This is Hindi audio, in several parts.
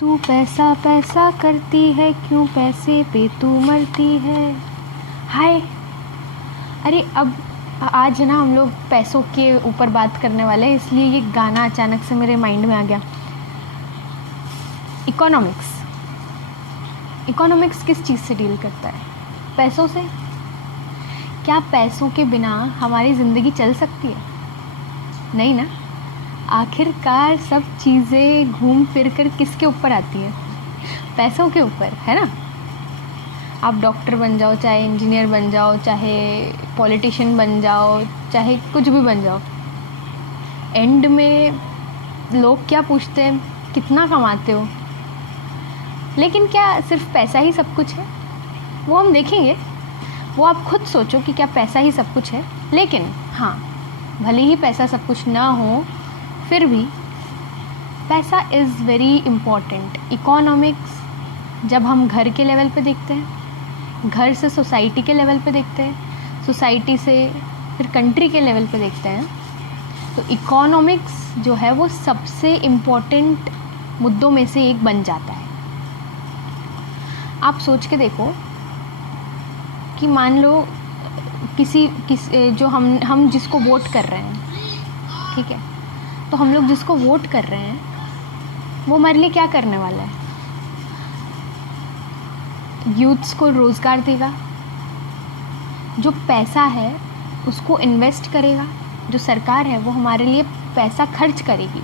तू पैसा पैसा करती है, क्यों पैसे पे तू मरती है। हाय, अरे अब आज ना हम लोग पैसों के ऊपर बात करने वाले हैं, इसलिए ये गाना अचानक से मेरे माइंड में आ गया। इकोनॉमिक्स किस चीज़ से डील करता है? पैसों से। क्या पैसों के बिना हमारी ज़िंदगी चल सकती है? नहीं ना। आखिरकार सब चीज़ें घूम फिर कर किसके ऊपर आती है? पैसों के ऊपर, है ना। आप डॉक्टर बन जाओ, चाहे इंजीनियर बन जाओ, चाहे पॉलिटिशियन बन जाओ, चाहे कुछ भी बन जाओ, एंड में लोग क्या पूछते हैं? कितना कमाते हो? लेकिन क्या सिर्फ पैसा ही सब कुछ है? वो हम देखेंगे। वो आप खुद सोचो कि क्या पैसा ही सब कुछ है। लेकिन हाँ, भले ही पैसा सब कुछ ना हो, फिर भी पैसा इज़ वेरी इम्पॉर्टेंट। इकोनॉमिक्स जब हम घर के लेवल पे देखते हैं, घर से सोसाइटी के लेवल पे देखते हैं, सोसाइटी से फिर कंट्री के लेवल पे देखते हैं, तो इकोनॉमिक्स जो है वो सबसे इम्पॉर्टेंट मुद्दों में से एक बन जाता है। आप सोच के देखो कि मान लो जो हम जिसको वोट कर रहे हैं, ठीक है, तो हम लोग जिसको वोट कर रहे हैं वो हमारे लिए क्या करने वाला है? यूथ्स को रोज़गार देगा, जो पैसा है उसको इन्वेस्ट करेगा। जो सरकार है वो हमारे लिए पैसा खर्च करेगी,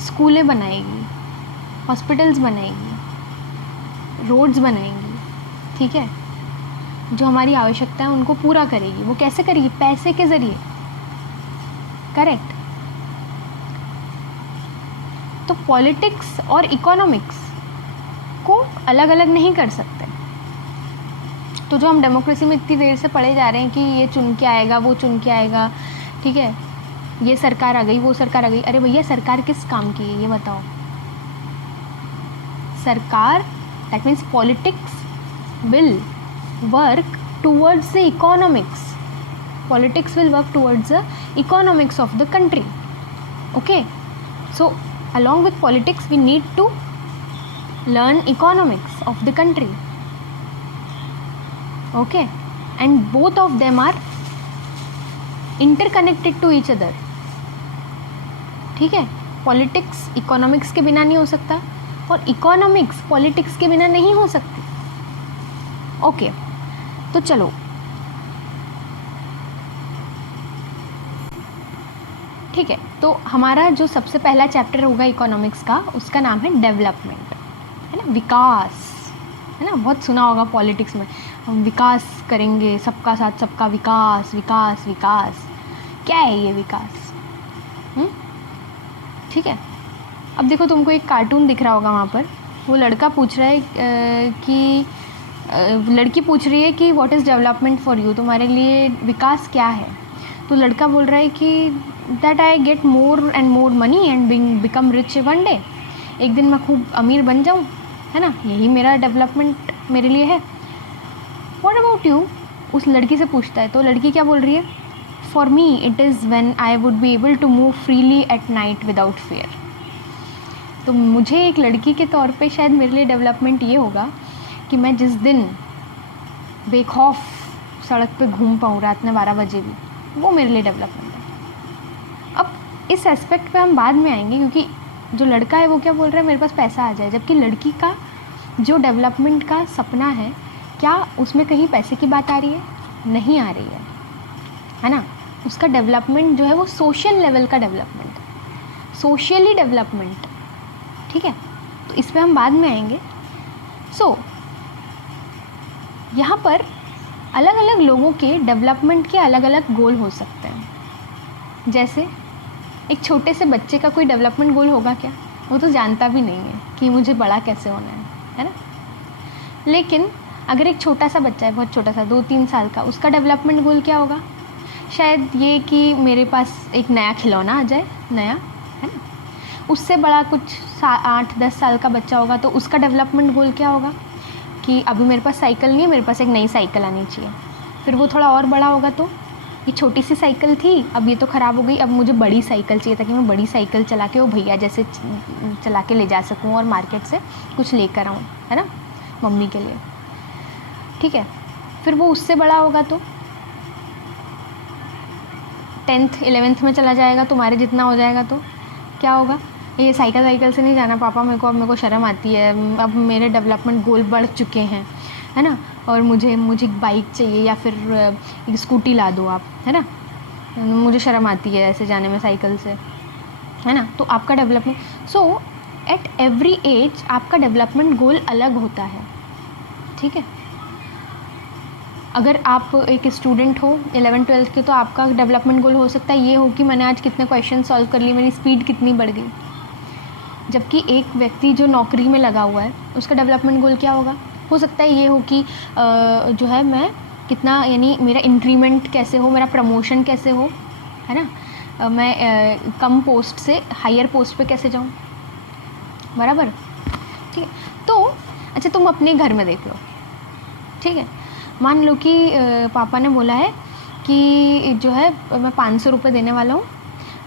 स्कूलें बनाएगी, हॉस्पिटल्स बनाएगी, रोड्स बनाएगी, ठीक है। जो हमारी आवश्यकता है उनको पूरा करेगी। वो कैसे करेगी? पैसे के ज़रिए, करेक्ट। तो पॉलिटिक्स और इकोनॉमिक्स को अलग अलग नहीं कर सकते। तो जो हम डेमोक्रेसी में इतनी देर से पढ़े जा रहे हैं कि ये चुन के आएगा, वो चुन के आएगा, ठीक है, ये सरकार आ गई, वो सरकार आ गई। अरे भैया, सरकार किस काम की है ये बताओ? सरकार, that means politics will work towards the economics. Politics will work towards the economics of the country. Okay, so along with politics we need to learn economics of the country. Okay, and both of them are interconnected to each other. ठीक है, पॉलिटिक्स इकोनॉमिक्स के बिना नहीं हो सकता और इकोनॉमिक्स पॉलिटिक्स के बिना नहीं हो सकती। ओके, तो चलो, ठीक है, तो हमारा जो सबसे पहला चैप्टर होगा इकोनॉमिक्स का, उसका नाम है डेवलपमेंट, है ना, विकास, है ना। बहुत सुना होगा पॉलिटिक्स में, हम विकास करेंगे, सबका साथ सबका विकास, विकास विकास। क्या है ये विकास? ठीक है। अब देखो, तुमको एक कार्टून दिख रहा होगा वहाँ पर। वो लड़का पूछ रहा है कि लड़की पूछ रही है कि what is development for you, तुम्हारे लिए विकास क्या है? तो लड़का बोल रहा है कि that I get more and more money and become rich one day. एक दिन मैं खूब अमीर बन जाऊँ, है ना, यही मेरा डेवलपमेंट मेरे लिए है। What about you? उस लड़की से पूछता है। तो लड़की क्या बोल रही है? For me it is when I would be able to move freely at night without fear. तो मुझे एक लड़की के तौर पे शायद मेरे लिए डेवलपमेंट ये होगा कि मैं जिस दिन बेखौफ सड़क पे घूम पाऊँ रात में 12 बजे भी, वो मेरे लिए डेवलपमेंट है। अब इस एस्पेक्ट पे हम बाद में आएंगे, क्योंकि जो लड़का है वो क्या बोल रहा है, मेरे पास पैसा आ जाए, जबकि लड़की का जो डेवलपमेंट का सपना है, क्या उसमें कहीं पैसे की बात आ रही है? नहीं आ रही है ना। उसका डेवलपमेंट जो है वो सोशल लेवल का डेवलपमेंट, सोशली डेवलपमेंट, ठीक है। तो इस पर हम बाद में आएंगे। यहाँ पर अलग अलग लोगों के डेवलपमेंट के अलग अलग गोल हो सकते हैं। जैसे एक छोटे से बच्चे का कोई डेवलपमेंट गोल होगा क्या? वो तो जानता भी नहीं है कि मुझे बड़ा कैसे होना है ना। लेकिन अगर एक छोटा सा बच्चा है, बहुत छोटा सा, 2-3 साल का, उसका डेवलपमेंट गोल क्या होगा? शायद ये कि मेरे पास एक नया खिलौना आ जाए, नया, है ना। उससे बड़ा कुछ 8-10 साल का बच्चा होगा, तो उसका डेवलपमेंट गोल क्या होगा कि अभी मेरे पास साइकिल नहीं है, मेरे पास एक नई साइकिल आनी चाहिए। फिर वो थोड़ा और बड़ा होगा तो ये छोटी सी साइकिल थी, अब ये तो ख़राब हो गई, अब मुझे बड़ी साइकिल चाहिए ताकि मैं बड़ी साइकिल चला के वो भैया जैसे चला के ले जा सकूँ और मार्केट से कुछ लेकर आऊँ, है ना, मम्मी के लिए। ठीक है, फिर वो उससे बड़ा होगा तो 10th 11th में चला जाएगा, तुम्हारे जितना हो जाएगा, तो क्या होगा, ये साइकिल से नहीं जाना पापा, अब मेरे को शर्म आती है, अब मेरे डेवलपमेंट गोल बढ़ चुके हैं, है ना, और मुझे एक बाइक चाहिए या फिर एक स्कूटी ला दो आप, है ना, मुझे शर्म आती है ऐसे जाने में साइकिल से, है ना। तो आपका development, so at every age आपका डेवलपमेंट गोल अलग होता है। ठीक है, अगर आप एक स्टूडेंट हो 11th-12th के, तो आपका डेवलपमेंट गोल हो सकता है ये हो कि मैंने आज कितने क्वेश्चन सॉल्व कर लिए, मेरी स्पीड कितनी बढ़ गई। जबकि एक व्यक्ति जो नौकरी में लगा हुआ है, उसका डेवलपमेंट गोल क्या होगा, हो सकता है ये हो कि जो है मैं कितना, यानी मेरा इंक्रीमेंट कैसे हो, मेरा प्रमोशन कैसे हो, है ना, मैं कम पोस्ट से हायर पोस्ट पे कैसे जाऊँ, बराबर। ठीक है, तो अच्छा तुम अपने घर में देख लो। ठीक है, मान लो कि पापा ने बोला है कि जो है मैं 500 रुपये देने वाला हूँ,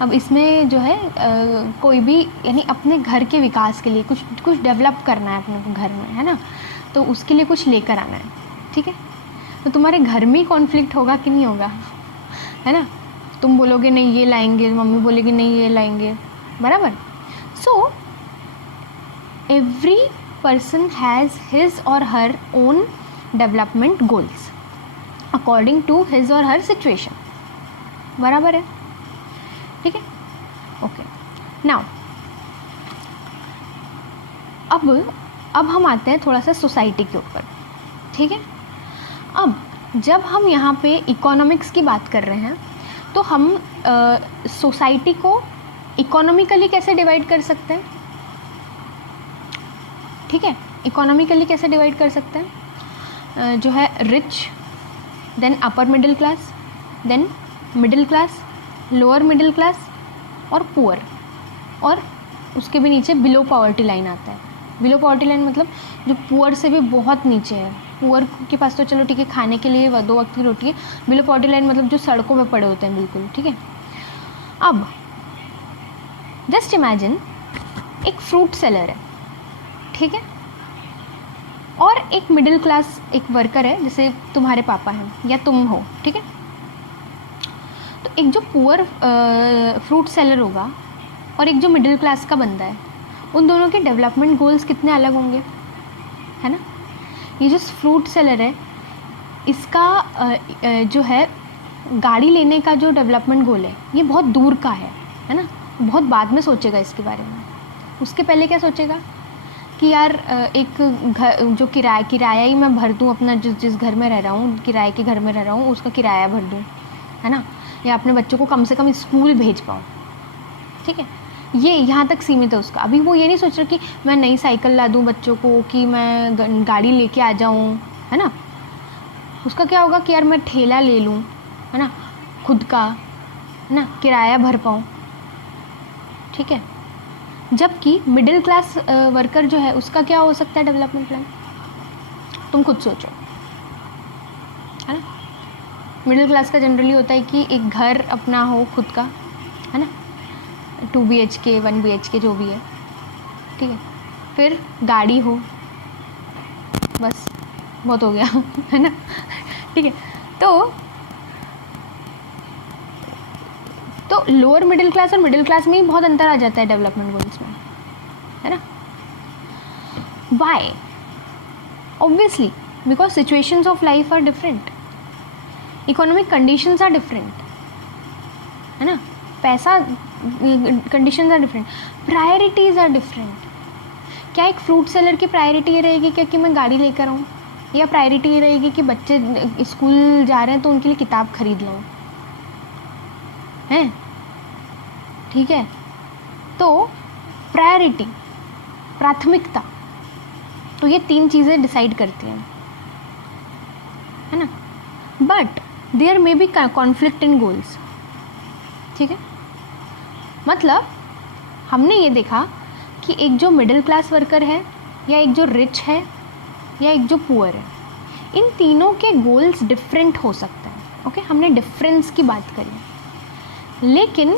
अब इसमें जो है कोई भी, यानी अपने घर के विकास के लिए कुछ डेवलप करना है अपने घर में, है ना, तो उसके लिए कुछ लेकर आना है। ठीक है, तो तुम्हारे घर में कॉन्फ्लिक्ट होगा कि नहीं होगा, है ना, तुम बोलोगे नहीं ये लाएंगे, मम्मी बोलेगी नहीं ये लाएंगे, बराबर। So every person has his or her own development goals according to his or her situation, बराबर है। ठीक है, ओके। नाउ अब हम आते हैं थोड़ा सा सोसाइटी के ऊपर। ठीक है, अब जब हम यहाँ पे इकोनॉमिक्स की बात कर रहे हैं, तो हम सोसाइटी को इकोनॉमिकली कैसे डिवाइड कर सकते हैं। ठीक है, इकोनॉमिकली कैसे डिवाइड कर सकते हैं, जो है rich, then upper middle class, then middle class, lower middle class और पुअर, और उसके भी नीचे बिलो पॉवर्टी लाइन आता है। बिलो पॉवर्टी लाइन मतलब जो पुअर से भी बहुत नीचे है। पुअर के पास तो चलो ठीक है, खाने के लिए 2 वक्त की रोटी है। बिलो पॉवर्टी लाइन मतलब जो सड़कों पे पड़े होते हैं बिल्कुल। ठीक है, अब जस्ट इमेजिन एक फ्रूट सेलर है, ठीक है, और एक मिडिल क्लास एक वर्कर है, जैसे तुम्हारे पापा हैं या तुम हो। ठीक है, तो एक जो पुअर फ्रूट सेलर होगा और एक जो मिडिल क्लास का बंदा है, उन दोनों के डेवलपमेंट गोल्स कितने अलग होंगे, है ना। ये जो फ्रूट सेलर है, इसका जो है गाड़ी लेने का जो डेवलपमेंट गोल है, ये बहुत दूर का है ना, बहुत बाद में सोचेगा इसके बारे में। उसके पहले क्या सोचेगा कि यार एक घर जो किराया ही मैं भर दूँ, अपना जिस घर में रह रहा हूँ, किराए के घर में रह रहा हूँ, उसका किराया भर दूँ, है ना, या अपने बच्चों को कम से कम स्कूल भेज पाऊँ। ठीक है, ये यहाँ तक सीमित है उसका। अभी वो ये नहीं सोच रहा कि मैं नई साइकिल ला दूँ बच्चों को, कि मैं गाड़ी लेके आ जाऊँ, है ना। उसका क्या होगा कि यार मैं ठेला ले लूँ, है ना, खुद का, है ना, किराया भर पाऊँ। ठीक है, जबकि मिडिल क्लास वर्कर जो है, उसका क्या हो सकता है डेवलपमेंट प्लान, तुम खुद सोचो, है ना। मिडिल क्लास का जनरली होता है कि एक घर अपना हो खुद का, है ना, 2 BHK 1 BHK जो भी है। ठीक है, फिर गाड़ी हो, बस बहुत हो गया है ना। ठीक है, तो लोअर मिडिल क्लास और मिडिल क्लास में ही बहुत अंतर आ जाता है डेवलपमेंट गोल्स में, है ना। Why? Obviously because situations of life are different, economic conditions are different, है ना, पैसा conditions are different, priorities are different. क्या एक फ्रूट सेलर की प्रायोरिटी ये रहेगी क्या कि मैं गाड़ी लेकर आऊँ, या प्रायोरिटी ये रहेगी कि बच्चे स्कूल जा रहे हैं तो उनके लिए किताब खरीद लूँ, हैं। ठीक है, तो प्रायोरिटी, प्राथमिकता, तो ये 3 चीज़ें डिसाइड करती हैं, है ना। But there may be conflict in goals. ठीक है, मतलब हमने ये देखा कि एक जो मिडिल क्लास वर्कर है, या एक जो रिच है, या एक जो पुअर है, इन तीनों के गोल्स डिफरेंट हो सकते हैं। ओके, हमने डिफरेंस की बात करी, लेकिन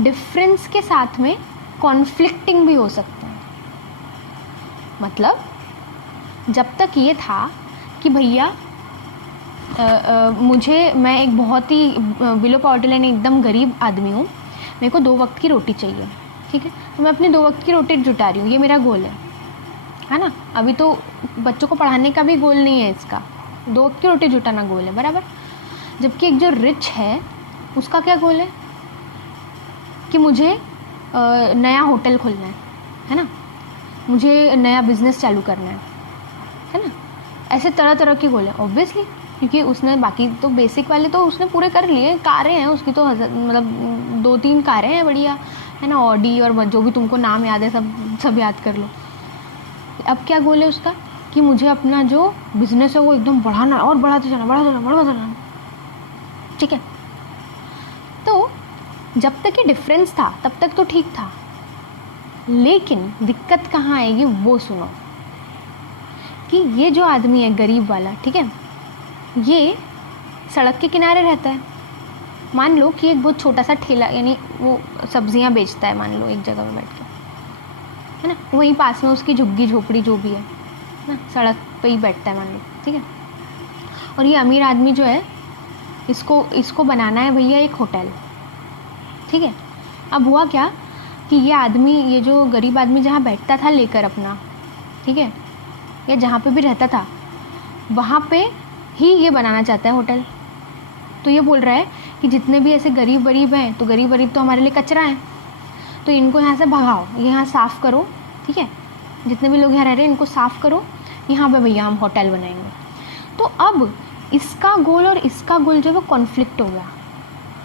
डिफरेंस के साथ में कॉन्फ्लिक्टिंग भी हो सकता है। मतलब जब तक ये था कि भैया मैं एक बहुत ही बिलो पॉवर्टी लाइन एकदम गरीब आदमी हूँ, मेरे को 2 वक्त की रोटी चाहिए, ठीक है, तो मैं अपनी 2 वक्त की रोटी जुटा रही हूँ, ये मेरा गोल है ना। अभी तो बच्चों को पढ़ाने का भी गोल नहीं है इसका, 2 वक्त की रोटी जुटाना गोल है, बराबर। जबकि एक जो रिच है उसका क्या गोल है कि मुझे नया होटल खोलना है ना, मुझे नया बिजनेस चालू करना है ना। ऐसे तरह तरह के गोल है ऑब्वियसली, क्योंकि उसने बाकी तो बेसिक वाले तो उसने पूरे कर लिए। कारें हैं उसकी तो मतलब 2-3 कारें हैं बढ़िया, है ना, ऑडी और जो भी तुमको नाम याद है सब याद कर लो। अब क्या गोल है उसका कि मुझे अपना जो बिजनेस है वो एकदम बढ़ाना और बढ़ाते जाना, ठीक है। तो जब तक ये डिफरेंस था तब तक तो ठीक था, लेकिन दिक्कत कहाँ आएगी वो सुनो। कि ये जो आदमी है गरीब वाला, ठीक है, ये सड़क के किनारे रहता है। मान लो कि एक बहुत छोटा सा ठेला, यानी वो सब्जियां बेचता है, मान लो एक जगह पे बैठ के, है ना, वहीं पास में उसकी झुग्गी झोपड़ी जो भी है ना, सड़क पे ही बैठता है मान लो, ठीक है। और ये अमीर आदमी जो है इसको बनाना है भैया एक होटल, ठीक है। अब हुआ क्या कि ये जो गरीब आदमी जहाँ बैठता था लेकर अपना, ठीक है, या जहाँ पे भी रहता था वहाँ पे ही ये बनाना चाहता है होटल। तो ये बोल रहा है कि जितने भी ऐसे गरीब गरीब हैं, तो गरीब गरीब तो हमारे लिए कचरा है, तो इनको यहाँ से भगाओ, यहाँ साफ़ करो, ठीक है, जितने भी लोग यहाँ रह रहे हैं इनको साफ़ करो, यहाँ पे भैया हम होटल बनाएंगे। तो अब इसका गोल और इसका गोल जो है वो कॉन्फ्लिक्ट हो गया,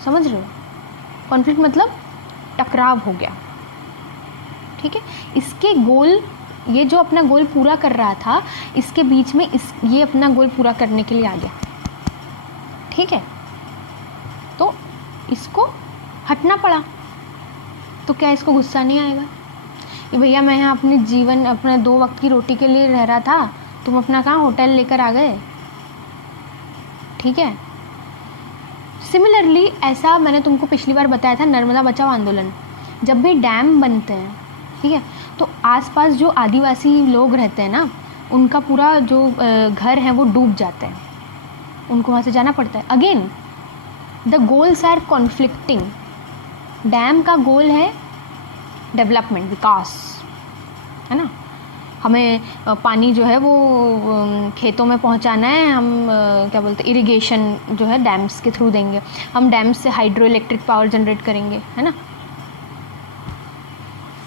समझ रहे हो? कॉन्फ्लिक्ट मतलब टकराव हो गया, ठीक है। इसके गोल, ये जो अपना गोल पूरा कर रहा था, इसके बीच में ये अपना गोल पूरा करने के लिए आ गया, ठीक है। तो इसको हटना पड़ा। तो क्या इसको गुस्सा नहीं आएगा कि भैया मैं यहाँ अपने जीवन, अपना 2 वक्त की रोटी के लिए रह रहा था, तुम अपना कहाँ होटल लेकर आ गए, ठीक है। सिमिलरली ऐसा मैंने तुमको पिछली बार बताया था, नर्मदा बचाओ आंदोलन, जब भी डैम बनते हैं, ठीक है, तो आसपास जो आदिवासी लोग रहते हैं ना, उनका पूरा जो घर है वो डूब जाते हैं, उनको वहाँ से जाना पड़ता है। Again the goals are conflicting. Dam का गोल है डेवलपमेंट, विकास, है ना, हमें पानी जो है वो खेतों में पहुंचाना है, हम क्या बोलते हैं, इरिगेशन जो है डैम्स के थ्रू देंगे, हम डैम्स से हाइड्रो इलेक्ट्रिक पावर जनरेट करेंगे, है ना,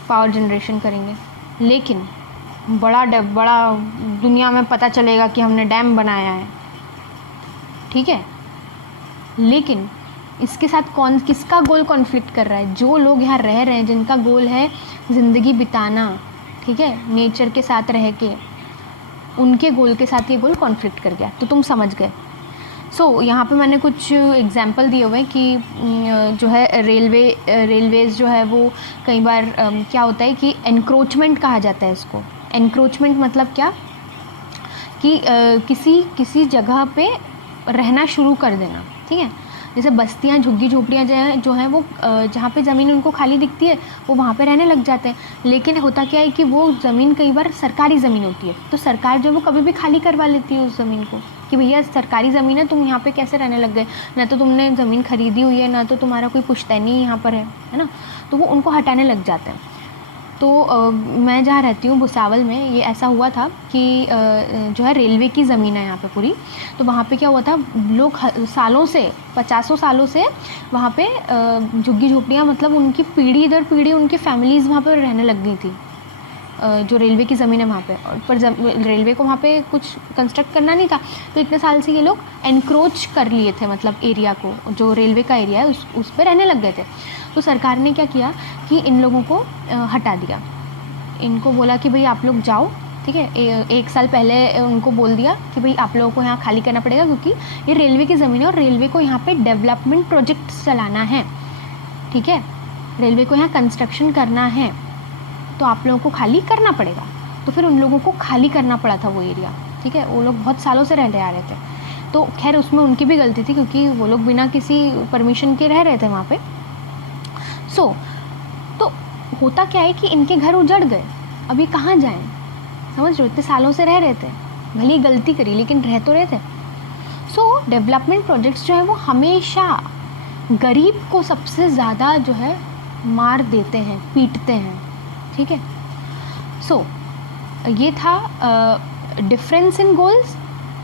पावर जनरेशन करेंगे। लेकिन बड़ा दुनिया में पता चलेगा कि हमने डैम बनाया है, ठीक है, लेकिन इसके साथ किसका गोल कॉन्फ्लिक्ट कर रहा है? जो लोग यहाँ रह रहे हैं, जिनका गोल है ज़िंदगी बिताना, ठीक है, नेचर के साथ रह के, उनके गोल के साथ ये गोल कॉन्फ्लिक्ट कर गया। तो तुम समझ गए। सो यहाँ पे मैंने कुछ एग्जाम्पल दिए हुए हैं कि जो है रेलवेज़ जो है वो कई बार क्या होता है कि एनक्रोचमेंट कहा जाता है इसको। एनक्रोचमेंट मतलब क्या कि किसी जगह पे रहना शुरू कर देना, ठीक है। जैसे बस्तियाँ, झुग्गी झोपड़ियाँ जो हैं वो जहाँ पे ज़मीन उनको खाली दिखती है वो वहाँ पे रहने लग जाते हैं। लेकिन होता क्या है कि वो ज़मीन कई बार सरकारी ज़मीन होती है, तो सरकार जो है वो कभी भी खाली करवा लेती है उस ज़मीन को कि भैया सरकारी ज़मीन है, तुम यहाँ पे कैसे रहने लग गए, ना तो तुमने ज़मीन खरीदी हुई है, ना तो तुम्हारा कोई पुश्तैनी यहाँ पर है ना, तो वो उनको हटाने लग जाते हैं। तो मैं जहाँ रहती हूँ भुसावल में, ये ऐसा हुआ था कि जो है रेलवे की ज़मीन है यहाँ पे पूरी, तो वहाँ पे क्या हुआ था, लोग सालों से, 50 सालों से वहाँ पे झुग्गी झोपड़ियाँ, मतलब उनकी पीढ़ी दर पीढ़ी उनकी फैमिलीज़ वहाँ पर रहने लग गई थी, जो रेलवे की ज़मीन है वहाँ पे। और पर रेलवे को वहाँ पे कुछ कंस्ट्रक्ट करना नहीं था, तो इतने साल से ये लोग एनक्रोच कर लिए थे, मतलब एरिया को, जो रेलवे का एरिया है उस पर रहने लग गए थे। तो सरकार ने क्या किया कि इन लोगों को हटा दिया, इनको बोला कि भाई आप लोग जाओ, ठीक है। 1 साल पहले उनको बोल दिया कि भाई आप लोगों को यहाँ खाली करना पड़ेगा, क्योंकि ये रेलवे की ज़मीन है और रेलवे को यहाँ पे डेवलपमेंट प्रोजेक्ट चलाना है, ठीक है, रेलवे को यहाँ कंस्ट्रक्शन करना है, तो आप लोगों को खाली करना पड़ेगा। तो फिर उन लोगों को खाली करना पड़ा था वो एरिया, ठीक है। वो लोग बहुत सालों से रहते आ रहे थे, तो खैर उसमें उनकी भी गलती थी क्योंकि वो लोग बिना किसी परमिशन के रह रहे थे वहाँ पे। तो होता क्या है कि इनके घर उजड़ गए, अभी कहाँ जाएं, समझ रहे हो, इतने सालों से रह रहे थे, भले ही गलती करी लेकिन रह तो रहे थे। डेवलपमेंट प्रोजेक्ट्स जो है वो हमेशा गरीब को सबसे ज़्यादा जो है मार देते हैं, पीटते हैं, ठीक है। ये था difference in goals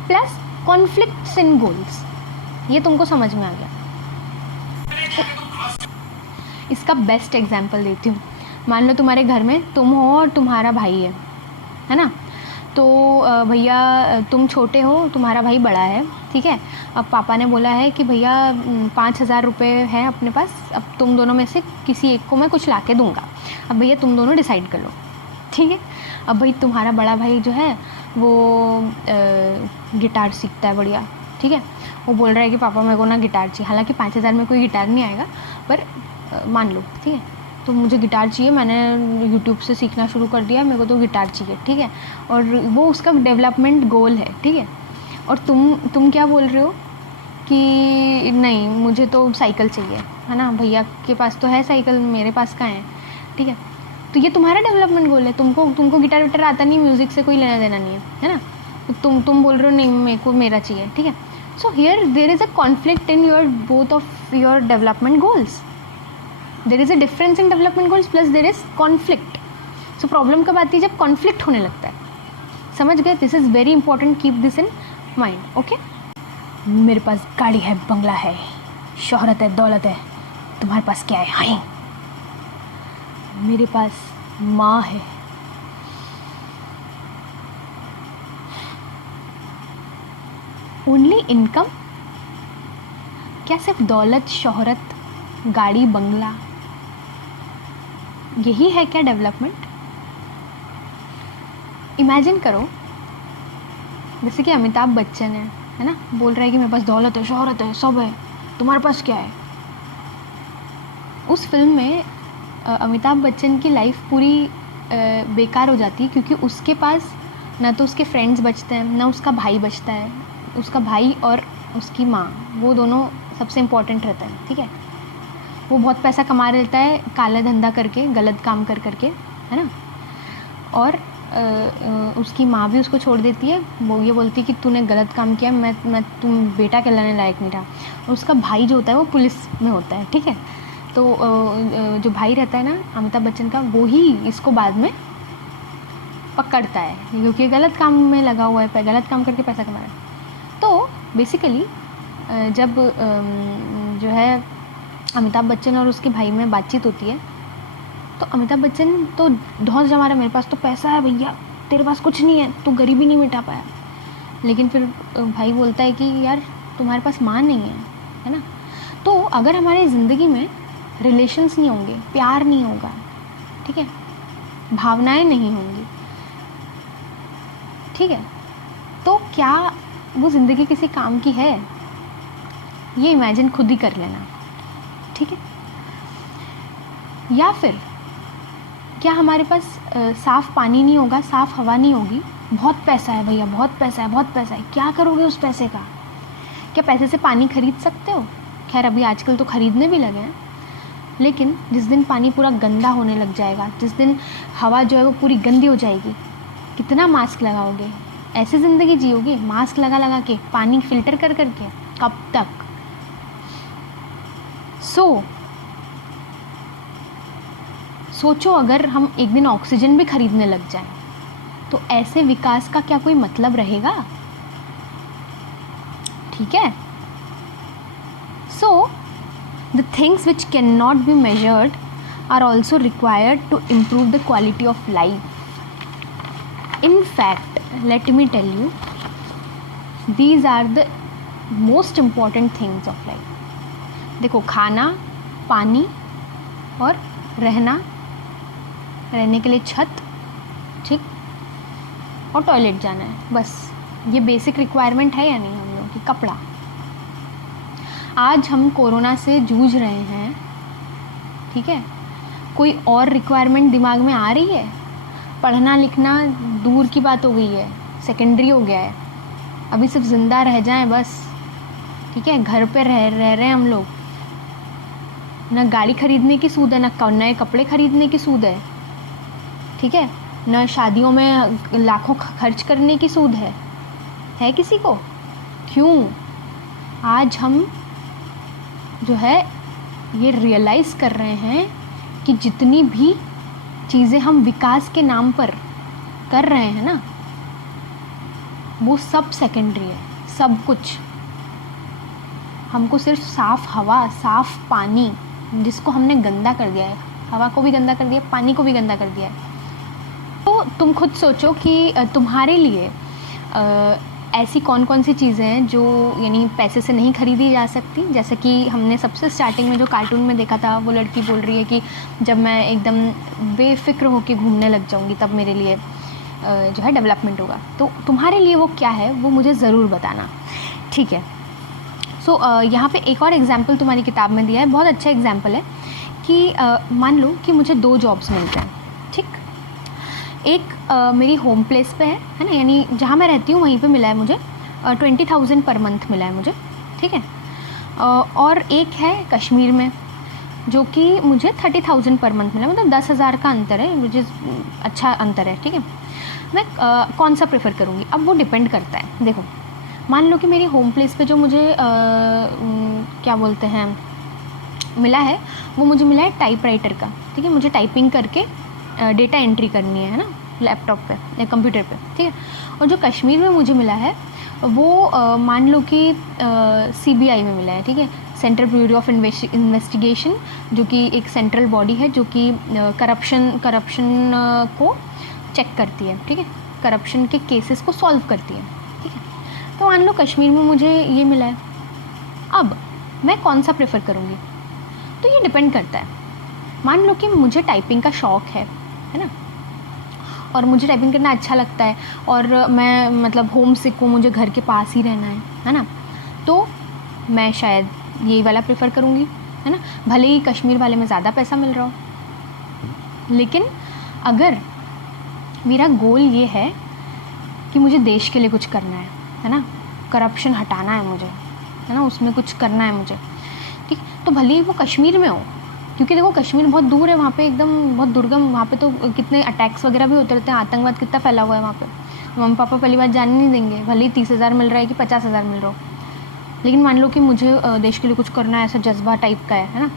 plus conflicts in goals, ये तुमको समझ में आ गया। इसका बेस्ट एग्जांपल देती हूँ। मान लो तुम्हारे घर में तुम हो और तुम्हारा भाई है ना। तो भैया तुम छोटे हो, तुम्हारा भाई बड़ा है, ठीक है। अब पापा ने बोला है कि भैया 5,000 रुपये है अपने पास, अब तुम दोनों में से किसी एक को मैं कुछ ला के दूँगा, अब भैया तुम दोनों डिसाइड कर लो, ठीक है। अब भाई तुम्हारा बड़ा भाई जो है वो गिटार सीखता है बढ़िया, ठीक है। वो बोल रहा है कि पापा मेरे को ना गिटार चाहिए, हालांकि 5,000 में कोई गिटार नहीं आएगा, पर मान लो, ठीक है। तो मुझे गिटार चाहिए, मैंने यूट्यूब से सीखना शुरू कर दिया, मेरे को तो गिटार चाहिए, ठीक है। और वो उसका डेवलपमेंट गोल है, ठीक है। और तुम क्या बोल रहे हो कि नहीं मुझे तो साइकिल चाहिए, है ना, भैया के पास तो है साइकिल, मेरे पास कहाँ है, ठीक है। तो ये तुम्हारा डेवलपमेंट गोल है, तुमको गिटार विटार आता नहीं, म्यूज़िक से कोई लेना देना नहीं है ना। तुम बोल रहे हो नहीं मेरे को मेरा चाहिए, ठीक है। So here there is a conflict in your both of your development goals, there is a difference in development goals plus there is conflict. So problem कब आती है, जब कॉन्फ्लिक्ट होने लगता है, समझ गए। This is very important, keep this in mind, okay. मेरे पास गाड़ी है, बंगला है, शोहरत है, दौलत है, तुम्हारे पास क्या है, हाय। मेरे पास माँ है, ओनली इनकम, क्या सिर्फ दौलत, शोहरत, गाड़ी, बंगला, यही है क्या डेवलपमेंट? इमेजिन करो जैसे कि अमिताभ बच्चन है ना, बोल रहा है कि मेरे पास दौलत है, शोहरत है, सब है, तुम्हारे पास क्या है। उस फिल्म में अमिताभ बच्चन की लाइफ पूरी बेकार हो जाती है क्योंकि उसके पास ना तो उसके फ्रेंड्स बचते हैं, ना उसका भाई बचता है। उसका भाई और उसकी माँ, वो दोनों सबसे इम्पोर्टेंट रहता है, ठीक है। वो बहुत पैसा कमा लेता है काला धंधा करके, गलत काम कर करके, है ना। और उसकी माँ भी उसको छोड़ देती है, वो ये बोलती है कि तूने गलत काम किया, मैं तुम बेटा कहलाने लायक नहीं रहा। और उसका भाई जो होता है वो पुलिस में होता है, ठीक है। तो जो भाई रहता है ना अमिताभ बच्चन का, वो ही इसको बाद में पकड़ता है क्योंकि गलत काम में लगा हुआ है, गलत काम करके पैसा कमा रहा है। तो बेसिकली जब जो है अमिताभ बच्चन और उसके भाई में बातचीत होती है, तो अमिताभ बच्चन तो धौंस जमा रहा है, मेरे पास तो पैसा है भैया, तेरे पास कुछ नहीं है, तू गरीबी नहीं मिटा पाया। लेकिन फिर भाई बोलता है कि यार तुम्हारे पास माँ नहीं है ना। तो अगर हमारी ज़िंदगी में रिलेशंस नहीं होंगे, प्यार नहीं होगा, ठीक है, भावनाएं नहीं होंगी, ठीक है, तो क्या वो ज़िंदगी किसी काम की है? ये इमेजिन खुद ही कर लेना, ठीक है। या फिर क्या हमारे पास साफ़ पानी नहीं होगा, साफ़ हवा नहीं होगी, बहुत पैसा है भैया, बहुत पैसा है, बहुत पैसा है, क्या करोगे उस पैसे का? क्या पैसे से पानी खरीद सकते हो? खैर अभी आजकल तो ख़रीदने भी लगे हैं, लेकिन जिस दिन पानी पूरा गंदा होने लग जाएगा, जिस दिन हवा जो है वो पूरी गंदी हो जाएगी, कितना मास्क लगाओगे? ऐसे ज़िंदगी जियोगे मास्क लगा लगा के, पानी फ़िल्टर कर करके, कब तक? सोचो अगर हम एक दिन ऑक्सीजन भी खरीदने लग जाएं, तो ऐसे विकास का क्या कोई मतलब रहेगा? ठीक है। So the things which can not be measured are also required to improve the quality of life. In fact let me tell you, these are the most important things of life. देखो, खाना, पानी और रहने के लिए छत, ठीक, और टॉयलेट जाना है, बस ये बेसिक रिक्वायरमेंट है या नहीं हम लोगों की? कपड़ा। आज हम कोरोना से जूझ रहे हैं, ठीक है, कोई और रिक्वायरमेंट दिमाग में आ रही है? पढ़ना लिखना दूर की बात हो गई है, सेकेंडरी हो गया है, अभी सिर्फ ज़िंदा रह जाएं बस, ठीक है। घर पे रह रहे हैं हम लोग, ना गाड़ी खरीदने की सूद है, ना नए कपड़े खरीदने की सूद है, ठीक है, ना शादियों में लाखों खर्च करने की सूद है किसी को? क्यों? आज हम जो है ये रियलाइज़ कर रहे हैं कि जितनी भी चीज़ें हम विकास के नाम पर कर रहे हैं ना, वो सब सेकेंडरी है। सब कुछ हमको सिर्फ साफ़ हवा, साफ़ पानी, जिसको हमने गंदा कर दिया है, हवा को भी गंदा कर दिया, पानी को भी गंदा कर दिया है। तो तुम खुद सोचो कि तुम्हारे लिए ऐसी कौन कौन सी चीज़ें हैं जो यानी पैसे से नहीं खरीदी जा सकती। जैसे कि हमने सबसे स्टार्टिंग में जो कार्टून में देखा था, वो लड़की बोल रही है कि जब मैं एकदम बेफिक्र होकर घूमने लग जाऊंगी तब मेरे लिए जो है डेवलपमेंट होगा। तो तुम्हारे लिए वो क्या है वो मुझे ज़रूर बताना, ठीक है। सो यहाँ पे एक और एग्जाम्पल तुम्हारी किताब में दिया है, बहुत अच्छा एग्जाम्पल है कि मान लो कि मुझे 2 जॉब्स मिलते हैं, ठीक। एक मेरी होम प्लेस पे है ना, यानी जहाँ मैं रहती हूँ वहीं पे मिला है मुझे 20,000 पर मंथ मिला है मुझे, ठीक है। और एक है कश्मीर में जो कि मुझे 30,000 पर मंथ मिला, मतलब 10,000 का अंतर है, मुझे अच्छा अंतर है, ठीक है। मैं कौन सा प्रेफर करूँगी, अब वो डिपेंड करता है। देखो, मान लो कि मेरी होम प्लेस पे जो मुझे क्या बोलते हैं मिला है, वो मुझे मिला है टाइपराइटर का, ठीक है। मुझे टाइपिंग करके डेटा एंट्री करनी है ना, लैपटॉप पे या कंप्यूटर पे, ठीक है। और जो कश्मीर में मुझे मिला है वो मान लो कि CBI में मिला है, ठीक है, सेंट्रल ब्यूरो ऑफ इन्वेस्टिगेशन, जो कि एक सेंट्रल बॉडी है जो कि करप्शन को चेक करती है, ठीक है, करप्शन के केसेस को सॉल्व करती है, ठीक है। तो मान लो कश्मीर में मुझे ये मिला है, अब मैं कौन सा प्रेफर करूँगी, तो ये डिपेंड करता है। मान लो कि मुझे टाइपिंग का शौक़ है ना, और मुझे टाइपिंग करना अच्छा लगता है, और मैं मतलब होम सिक हूँ, मुझे घर के पास ही रहना है ना, तो मैं शायद यही वाला प्रेफर करूँगी, है ना, भले ही कश्मीर वाले में ज़्यादा पैसा मिल रहा हो। लेकिन अगर मेरा गोल ये है कि मुझे देश के लिए कुछ करना है ना, करप्शन हटाना है मुझे, है ना, उसमें कुछ करना है मुझे, ठीक, तो भले ही वो कश्मीर में हो, क्योंकि देखो कश्मीर बहुत दूर है, वहाँ पे एकदम बहुत दुर्गम, वहाँ पे तो कितने अटैक्स वगैरह भी होते रहते हैं, आतंकवाद कितना फैला हुआ है वहाँ पे। मम्मी पापा पहली बात जाने नहीं देंगे, भले ही 30,000 मिल रहा है कि 50,000 मिल रहा हो। लेकिन मान लो कि मुझे देश के लिए कुछ करना है, ऐसा जज्बा टाइप का है ना,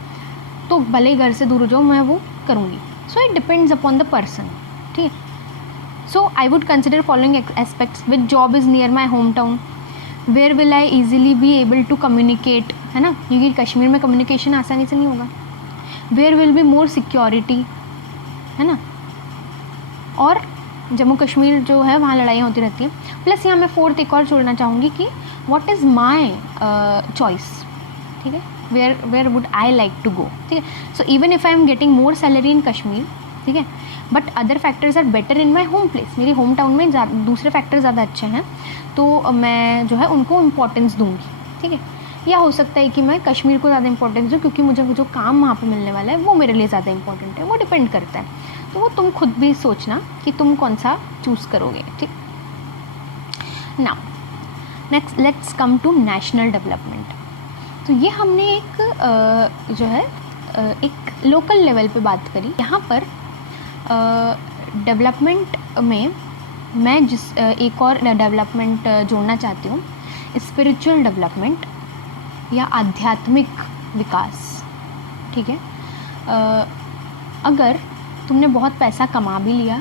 तो भले ही घर से दूर हो जाओ, मैं वो करूँगी। So it depends upon the person, ठीक है। So I would consider following aspects. Which job is near my home town, where will I easily be able to communicate, है ना, क्योंकि कश्मीर में कम्युनिकेशन आसानी से नहीं होगा। Where will be more security, है ना, और जम्मू कश्मीर जो है वहाँ लड़ाइयाँ होती रहती हैं। प्लस यहाँ मैं 4th एक और जोड़ना चाहूँगी कि व्हाट इज़ माई चॉइस, ठीक है, where would I like to go, ठीक है। So even if I am getting more salary in Kashmir, ठीक है, but other factors are better in my home place, मेरी होम टाउन में दूसरे फैक्टर ज़्यादा अच्छे हैं, तो मैं जो है उनको इम्पोर्टेंस दूँगी, ठीक है। या हो सकता है कि मैं कश्मीर को ज़्यादा इंपॉर्टेंस दूँ क्योंकि मुझे जो काम वहाँ पे मिलने वाला है वो मेरे लिए ज़्यादा इंपॉर्टेंट है, वो डिपेंड करता है। तो वो तुम खुद भी सोचना कि तुम कौन सा चूज़ करोगे, ठीक। Now next let's come to national development. तो ये हमने एक जो है एक लोकल लेवल पे बात करी। यहाँ पर डेवलपमेंट में मैं एक और डेवलपमेंट जोड़ना चाहती हूँ, स्पिरिचुअल डेवलपमेंट या आध्यात्मिक विकास, ठीक है। अगर तुमने बहुत पैसा कमा भी लिया,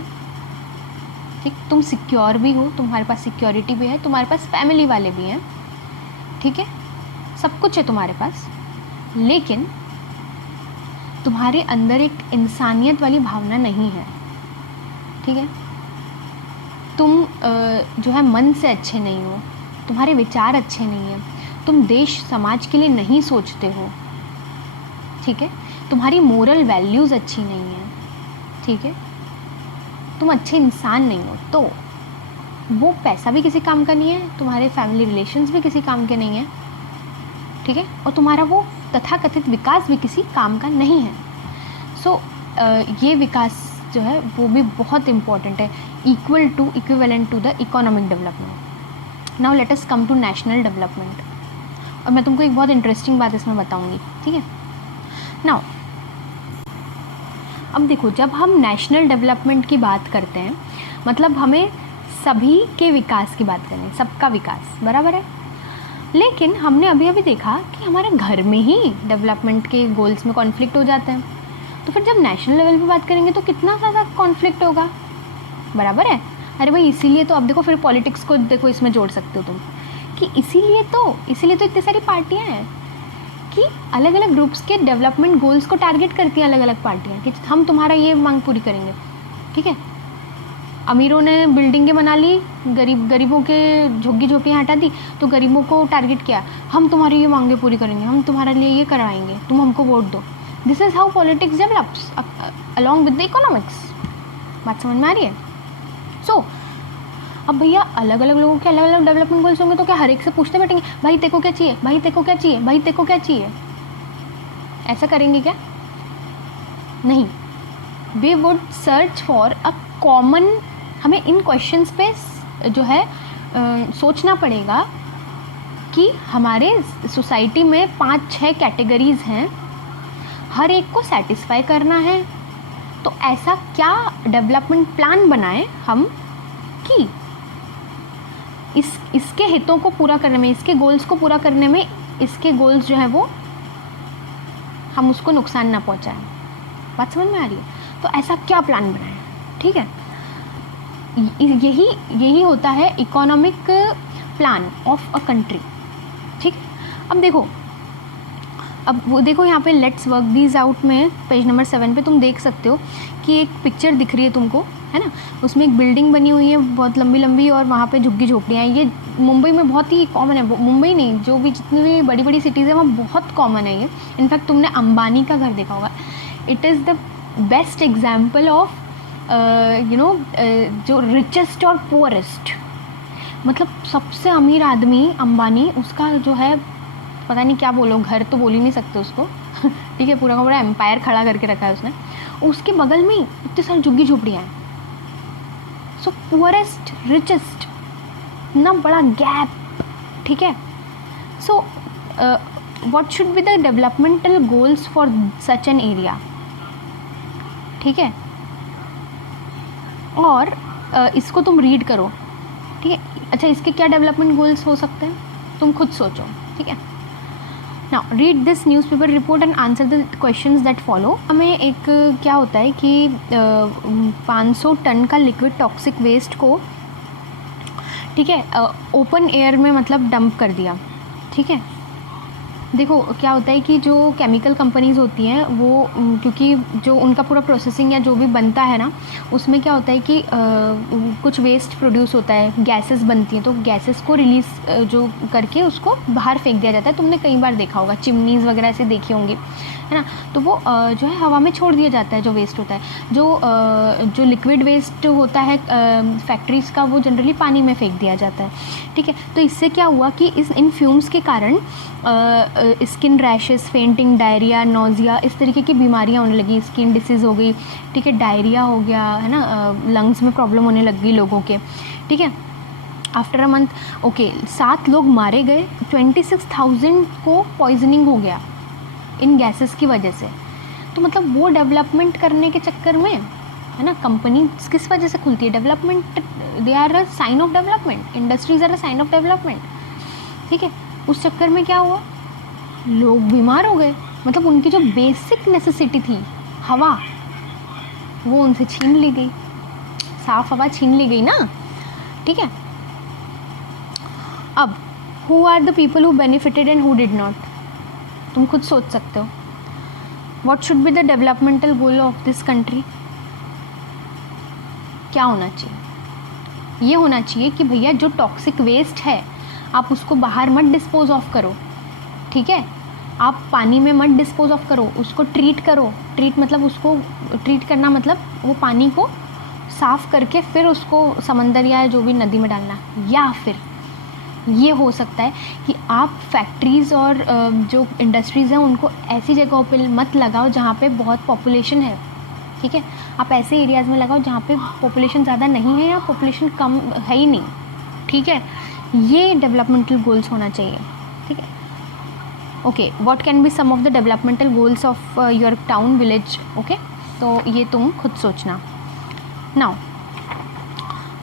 ठीक, तुम सिक्योर भी हो, तुम्हारे पास सिक्योरिटी भी है, तुम्हारे पास फैमिली वाले भी हैं, ठीक है, सब कुछ है तुम्हारे पास, लेकिन तुम्हारे अंदर एक इंसानियत वाली भावना नहीं है, ठीक है, तुम जो है मन से अच्छे नहीं हो, तुम्हारे विचार अच्छे नहीं हैं, तुम देश समाज के लिए नहीं सोचते हो, ठीक है, तुम्हारी मोरल वैल्यूज़ अच्छी नहीं है, ठीक है, तुम अच्छे इंसान नहीं हो, तो वो पैसा भी किसी काम का नहीं है, तुम्हारे फैमिली रिलेशंस भी किसी काम के नहीं हैं, ठीक है, और तुम्हारा वो तथाकथित विकास भी किसी काम का नहीं है। सो ये विकास जो है वो भी बहुत इम्पॉर्टेंट है, equivalent to the economic development. Now let us come to national development, और मैं तुमको एक बहुत इंटरेस्टिंग बात इसमें बताऊंगी, ठीक है। नाउ अब देखो, जब हम नेशनल डेवलपमेंट की बात करते हैं मतलब हमें सभी के विकास की बात करनी है, सबका विकास, बराबर है। लेकिन हमने अभी अभी देखा कि हमारे घर में ही डेवलपमेंट के गोल्स में कॉन्फ्लिक्ट हो जाते हैं, तो फिर जब नेशनल लेवल पे बात करेंगे तो कितना ज़्यादा कॉन्फ्लिक्ट होगा, बराबर है। अरे भाई इसीलिए तो अब देखो, फिर पॉलिटिक्स को देखो इसमें जोड़ सकते हो तुम, कि इसीलिए तो इतनी सारी पार्टियां हैं कि अलग अलग ग्रुप्स के डेवलपमेंट गोल्स को टारगेट करती हैं अलग अलग पार्टियां, कि हम तुम्हारा ये मांग पूरी करेंगे, ठीक है। अमीरों ने बिल्डिंगें बना ली, गरीबों के झुग्गी झोपड़ियाँ हटा दी, तो गरीबों को टारगेट किया, हम तुम्हारी ये मांगें पूरी करेंगे, हम तुम्हारे लिए ये करवाएंगे, तुम हमको वोट दो। This is how politics develops along with the economics. बात समझ में आ रही है? सो अब भैया अलग अलग लोगों के अलग अलग डेवलपमेंट गोल्स होंगे, तो क्या हर एक से पूछते बैठेंगे भाई तेको क्या चाहिए, भाई तेको क्या चाहिए, भाई तेको क्या चाहिए? ऐसा करेंगे क्या? नहीं। We would search for a common, हमें इन क्वेश्चंस पे जो है सोचना पड़ेगा कि हमारे सोसाइटी में 5-6 कैटेगरीज हैं, हर एक को सेटिस्फाई करना है, तो ऐसा क्या डेवलपमेंट प्लान बनाएं हम कि इसके हितों को पूरा करने में, इसके गोल्स को पूरा करने में, इसके गोल्स जो है वो हम उसको नुकसान ना पहुंचाएं। बात समझ में आ रही है? तो ऐसा क्या प्लान बनाएं, ठीक है। यही होता है economic plan of a country, ठीक। अब देखो यहाँ पे लेट्स वर्क दीज आउट में पेज नंबर 7 पे तुम देख सकते हो कि एक पिक्चर दिख रही है तुमको, है ना। उसमें एक बिल्डिंग बनी हुई है बहुत लंबी लंबी, और वहाँ पे झुग्गी झोपड़ियाँ हैं। ये मुंबई में बहुत ही कॉमन है, मुंबई नहीं, जो भी जितनी भी बड़ी बड़ी सिटीज़ है वहाँ बहुत कॉमन है ये। इनफैक्ट तुमने अंबानी का घर देखा होगा। It is the best example of जो रिचेस्ट और पुअरेस्ट, मतलब सबसे अमीर आदमी अंबानी, उसका जो है पता नहीं क्या बोलो, घर तो बोल ही नहीं सकते उसको ठीक है, पूरा का पूरा एम्पायर खड़ा करके रखा है उसने। उसके बगल में इतने सारी झुग्गी झोपड़ियाँ हैं। सो पुअरेस्ट रिचेस्ट, इतना बड़ा गैप, ठीक है। So what should be the developmental goals for such an area, ठीक है। और इसको तुम रीड करो, ठीक है। अच्छा, इसके क्या डेवलपमेंट गोल्स हो सकते हैं तुम खुद सोचो, ठीक है। Now read this newspaper report and answer the questions that follow. हमें एक क्या होता है कि 500 टन का लिक्विड टॉक्सिक वेस्ट को, ठीक है, ओपन एयर में मतलब डंप कर दिया, ठीक है। देखो क्या होता है कि जो केमिकल कंपनीज़ होती हैं वो क्योंकि जो उनका पूरा प्रोसेसिंग या जो भी बनता है ना, उसमें क्या होता है कि कुछ वेस्ट प्रोड्यूस होता है, गैसेस बनती हैं, तो गैसेस को रिलीज़ जो करके उसको बाहर फेंक दिया जाता है। तुमने कई बार देखा होगा, चिमनीज़ वगैरह ऐसे देखी होंगी, है ना। तो वो जो है हवा में छोड़ दिया जाता है जो वेस्ट होता है। जो लिक्विड वेस्ट होता है फैक्ट्रीज़ का, वो जनरली पानी में फेंक दिया जाता है, ठीक है। तो इससे क्या हुआ कि इन फ्यूम्स के कारण skin rashes, fainting, diarrhoea, nausea, इस तरीके की बीमारियां होने लगी, स्किन डिसीज़ हो गई, ठीक है, डायरिया हो गया, है ना, लंग्स में प्रॉब्लम होने लग गई लोगों के, ठीक है। आफ्टर अ मंथ, ओके, 7 लोग मारे गए, 26,000 को पॉइजनिंग हो गया इन गैसेस की वजह से। तो मतलब वो डेवलपमेंट करने के चक्कर में, है ना, कंपनी किस वजह से खुलती है? Development, they are a sign of development, industries are a sign of development, ठीक है। उस चक्कर में क्या हुआ, लोग बीमार हो गए, मतलब उनकी जो बेसिक नेसेसिटी थी, हवा, वो उनसे छीन ली गई, साफ हवा छीन ली गई ना, ठीक है। अब who are the people who benefited and who did not, तुम खुद सोच सकते हो। What should be the developmental goal of this country? क्या होना चाहिए? ये होना चाहिए कि भैया जो टॉक्सिक वेस्ट है आप उसको बाहर मत डिस्पोज ऑफ करो, ठीक है। आप पानी में मत डिस्पोज ऑफ करो, उसको ट्रीट करो। ट्रीट मतलब उसको ट्रीट करना मतलब वो पानी को साफ़ करके फिर उसको समंदर या जो भी नदी में डालना। या फिर ये हो सकता है कि आप फैक्ट्रीज़ और जो इंडस्ट्रीज़ हैं उनको ऐसी जगहों पे मत लगाओ जहाँ पे बहुत पॉपुलेशन है, ठीक है। आप ऐसे एरियाज़ में लगाओ जहाँ पे पॉपुलेशन ज़्यादा नहीं है या पॉपुलेशन कम है ही नहीं, ठीक है। ये डेवलपमेंटल गोल्स होना चाहिए, ठीक है। Okay, what can be some of the developmental goals of your town village, okay, तो ये तुम खुद सोचना। नाउ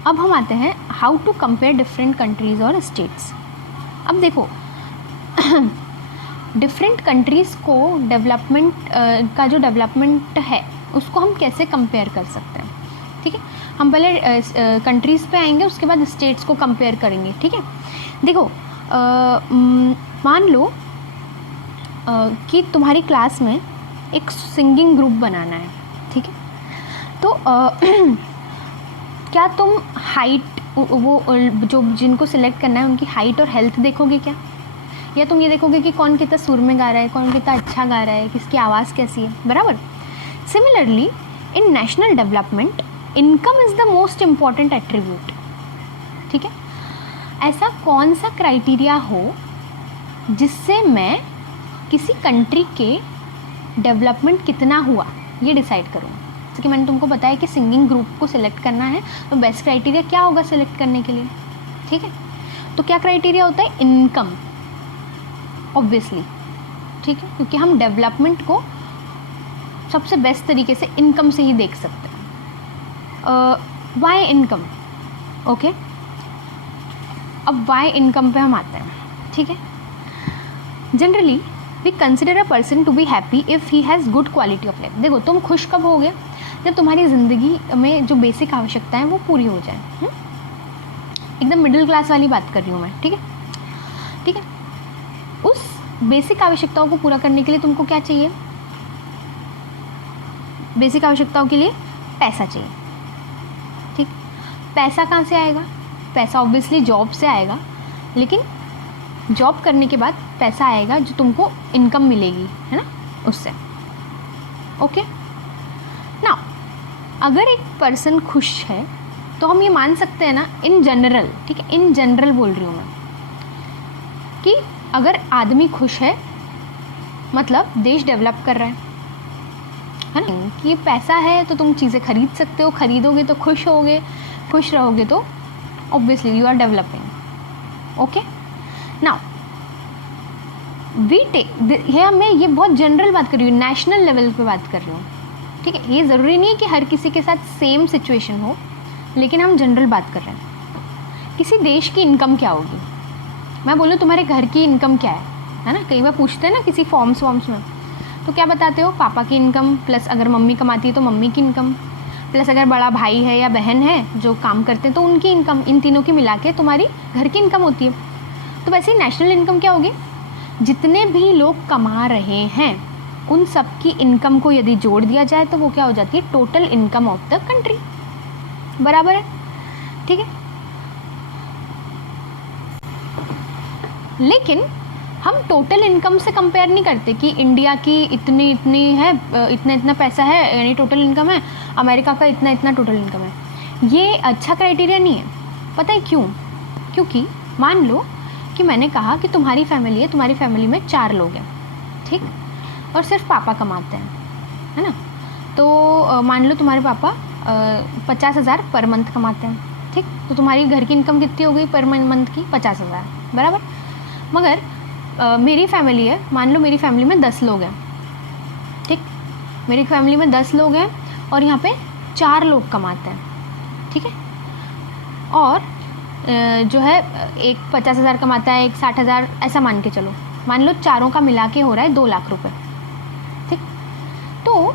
अब हम आते हैं how to compare different countries और स्टेट्स। अब देखो डिफरेंट कंट्रीज़ को डेवलपमेंट का जो डेवलपमेंट है उसको हम कैसे कंपेयर कर सकते हैं, ठीक है। हम पहले कंट्रीज़ पे आएंगे, उसके बाद स्टेट्स को कंपेयर करेंगे, ठीक है। देखो मान लो कि तुम्हारी क्लास में एक सिंगिंग ग्रुप बनाना है, ठीक है। तो क्या तुम हाइट, वो जो जिनको सिलेक्ट करना है उनकी हाइट और हेल्थ देखोगे क्या, या तुम ये देखोगे कि कौन कितना सुर में गा रहा है, कौन कितना अच्छा गा रहा है, किसकी आवाज़ कैसी है, बराबर। Similarly in national development income is the most important attribute, ठीक है। ऐसा कौन सा क्राइटेरिया हो जिससे मैं किसी कंट्री के डेवलपमेंट कितना हुआ ये डिसाइड करूँ। जैसे कि मैंने तुमको बताया कि सिंगिंग ग्रुप को सिलेक्ट करना है, तो बेस्ट क्राइटेरिया क्या होगा सिलेक्ट करने के लिए, ठीक है। तो क्या क्राइटेरिया होता है, इनकम, ऑब्वियसली, ठीक है, क्योंकि हम डेवलपमेंट को सबसे बेस्ट तरीके से इनकम से ही देख सकते हैं। वाई इनकम, ओके, अब वाई इनकम पे हम आते हैं, ठीक है। Generally we consider a person to be happy if he has good quality of life. देखो तुम खुश कब होगे, जब तुम्हारी ज़िंदगी में जो बेसिक आवश्यकताएं वो पूरी हो जाए। एकदम मिडिल क्लास वाली बात कर रही हूँ मैं, ठीक है, ठीक है। उस बेसिक आवश्यकताओं को पूरा करने के लिए तुमको क्या चाहिए, बेसिक आवश्यकताओं के लिए पैसा चाहिए, ठीक। पैसा कहाँ से आएगा, पैसा ऑब्वियसली जॉब से आएगा, लेकिन जॉब करने के बाद पैसा आएगा जो तुमको इनकम मिलेगी, है ना, उससे, ओके। ना अगर एक पर्सन खुश है तो हम ये मान सकते हैं ना, इन जनरल, ठीक है, इन जनरल बोल रही हूँ मैं, कि अगर आदमी खुश है मतलब देश डेवलप कर रहा है ना। कि पैसा है तो तुम चीज़ें खरीद सकते हो, खरीदोगे तो खुश होगे, खुश रहोगे तो obviously you are developing, okay. Now we take, मैं ये बहुत जनरल बात कर रही हूँ, नेशनल लेवल पे बात कर रही हूँ, ठीक है। ये ज़रूरी नहीं है कि हर किसी के साथ सेम सिचुएशन हो, लेकिन हम जनरल बात कर रहे हैं। किसी देश की इनकम क्या होगी, मैं बोलूँ तुम्हारे घर की इनकम क्या है ना। कई बार पूछते हैं ना किसी फॉर्म्स में, तो क्या बताते हो, पापा की इनकम प्लस अगर मम्मी कमाती है तो मम्मी की इनकम, प्लस अगर बड़ा भाई है या बहन है जो काम करते हैं तो उनकी इनकम, इन तीनों की मिला के तुम्हारी घर की इनकम होती है। तो वैसे ही नेशनल इनकम क्या होगी, जितने भी लोग कमा रहे हैं उन सब की इनकम को यदि जोड़ दिया जाए तो वो क्या हो जाती है, total income of the country, बराबर है, ठीक है। लेकिन हम टोटल इनकम से कंपेयर नहीं करते कि इंडिया की इतनी इतनी है, इतना इतना पैसा है यानी टोटल इनकम है, अमेरिका का इतना इतना टोटल इनकम है। ये अच्छा क्राइटेरिया नहीं है, पता है क्यों, क्योंकि मान लो कि मैंने कहा कि तुम्हारी फैमिली है, तुम्हारी फैमिली में 4 लोग हैं, ठीक, और सिर्फ पापा कमाते हैं, है ना। तो मान लो तुम्हारे पापा 50,000 पर मंथ कमाते हैं, ठीक। तो तुम्हारी घर की इनकम कितनी हो गई पर मंथ की, 50,000, बराबर। मगर मेरी फैमिली है, मान लो मेरी फैमिली में 10 लोग हैं, ठीक, मेरी फैमिली में 10 लोग हैं और यहाँ पे 4 लोग कमाते हैं, ठीक है। और जो है एक 50,000 कमाता है, एक 60,000, ऐसा मान के चलो, मान लो चारों का मिला के हो रहा है 2 लाख रुपए, ठीक। तो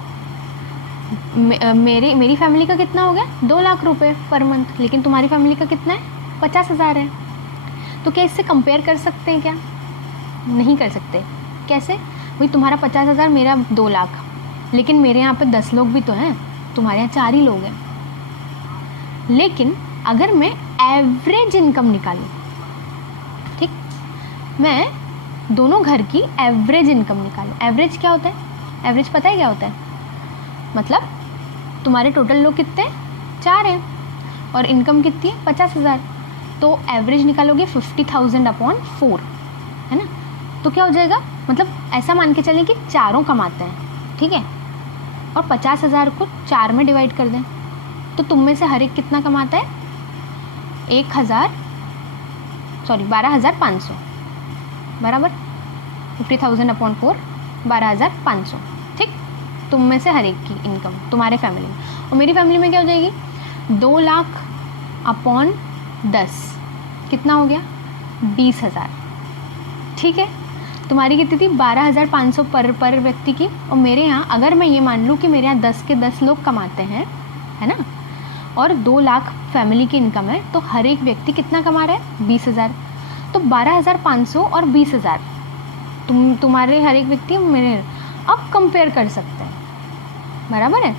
मेरी फैमिली का कितना हो गया, 2 लाख रुपए पर मंथ, लेकिन तुम्हारी फैमिली का कितना है, 50,000 है। तो क्या इससे कंपेयर कर सकते हैं, क्या नहीं कर सकते। कैसे, भाई तुम्हारा 50,000, मेरा 2 लाख, लेकिन मेरे यहाँ पे 10 लोग भी तो हैं, तुम्हारे यहाँ 4 ही लोग हैं। लेकिन अगर मैं एवरेज इनकम निकालूं, ठीक, मैं दोनों घर की एवरेज इनकम निकालूं। एवरेज क्या होता है, एवरेज पता है क्या होता है, मतलब तुम्हारे टोटल लोग कितने, 4 हैं और इनकम कितनी है, 50,000। तो एवरेज निकालोगे 50,000/4, है ना। तो क्या हो जाएगा, मतलब ऐसा मान के चलें कि चारों कमाते हैं, ठीक है, और 50,000 को 4 में डिवाइड कर दें, तो तुम में से हर एक कितना कमाता है, 1,000 सॉरी 12,500 बराबर, 50,000 अपॉन 4 12,500, ठीक। तुम में से हर एक की इनकम तुम्हारे फैमिली में, और मेरी फैमिली में क्या हो जाएगी 2 लाख अपॉन 10 कितना हो गया 20,000, ठीक है। तुम्हारी कितनी थी 12,500 पर व्यक्ति की, और मेरे यहाँ अगर मैं ये मान लूँ कि मेरे यहाँ 10 के 10 लोग कमाते हैं, है ना, और 2 लाख फैमिली की इनकम है, तो हर एक व्यक्ति कितना कमा रहा है 20,000। तो 12,500 और 20,000 तुम्हारे हर एक व्यक्ति मेरे, अब कंपेयर कर सकते हैं, बराबर है।